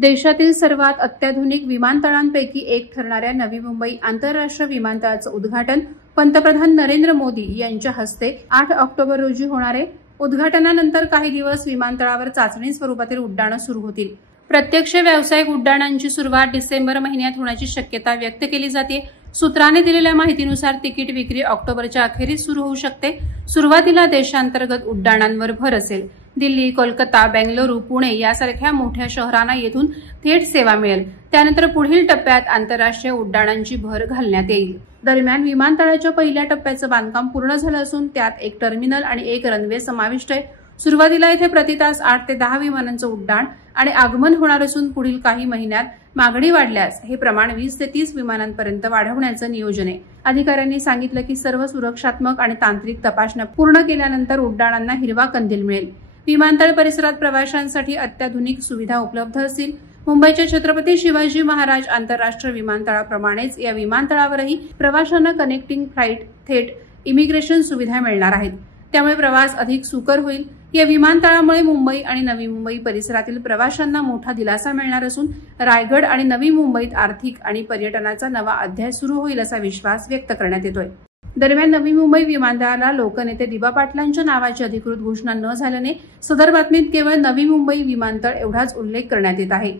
देशातील सर्वात अत्याधुनिक विमानतळांपैकी एक ठरणाऱ्या नवी मुंबई आंतरराष्ट्रीय विमानतळाचं उद्घाटन पंतप्रधान नरेंद्र मोदी यांच्या हस्ते 8 ऑक्टोबर रोजी होणार आहे। उद्घाटनानंतर काही दिवस विमानतळावर चाचणी स्वरूपातील उड्डाणं सुरू होतील। प्रत्यक्ष व्यावसायिक उड्डाणांची सुरुवात डिसेंबर महिन्यात होण्याची शक्यता व्यक्त केली जाते। सूत्रांनी दिलेल्या माहितीनुसार तिकीट विक्री ऑक्टोबरच्या अखेरीस सुरू होऊ शकते। सुरुवातीला देशांतर्गत उड्डाणांवर भर असेल। दिल्ली, कोलकाता, बेंगळुरू, पुणे यासारख्या मोठ्या शहरांना येथून थेट सेवा मिळेल। त्यानंतर पुढील टप्प्यात आंतरराष्ट्रीय उड्डाणांची भर घालण्यात येईल। दरम्यान विमानतळाच्या पहिल्या टप्प्याचं बांधकाम पूर्ण झालं असून त्यात एक टर्मिनल आणि एक रनवे समाविष्ट आहे। सुरुवातीला इथे प्रति तास 8 ते 10 विमानांचं उड्डाण आणि आगमन होणार असून पुढील काही महिन्यात मागणी वाढल्यास हे प्रमाण 20 ते 30 विमानांपर्यंत वाढवण्याचं नियोजन आहे। अधिकाऱ्यांनी सांगितलं की सर्व सुरक्षात्मक आणि तांत्रिक तपासण्या पूर्ण केल्यानंतर उड्डाणांना हिरवा कंदील मिळेल। विमानतळ परिसरात प्रवाशांसाठी अत्याधुनिक सुविधा उपलब्ध असतील। मुंबईच्या छत्रपती शिवाजी महाराज आंतरराष्ट्रीय विमानतळाप्रमाणेच या विमानतळावरही प्रवाशांना कनेक्टिंग फ्लाईट थेट इमिग्रेशन सुविधा मिळणार आहेत। त्यामुळे प्रवास अधिक सुकर होईल। या विमानतळामुळे मुंबई आणि नवी मुंबई परिसरातील प्रवाशांना मोठा दिलासा मिळणार असून रायगड आणि नवी मुंबईत आर्थिक आणि पर्यटनाचा नवा अध्याय सुरू होईल असा विश्वास व्यक्त करण्यात येतोय। दरम्यान नवी मुंबई विमानतळाला लोकनेते दिबा पाटलांच्या नावाची अधिकृत घोषणा न झाल्याने सदर बातमीत केवळ नवी मुंबई विमानतळ एवढाच उल्लेख करण्यात येत आहे।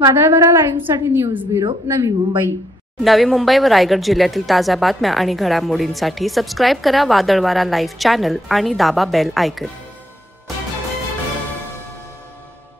वादळवारा लाईव्हसाठी न्यूज ब्युरो, नवी मुंबई। नवी मुंबई व रायगड जिल्ह्यातील ताज्या बातम्या आणि घडामोडींसाठी सबस्क्राईब करा वादळवारा लाईव्ह चॅनल आणि दाबा बेल आयकॉन।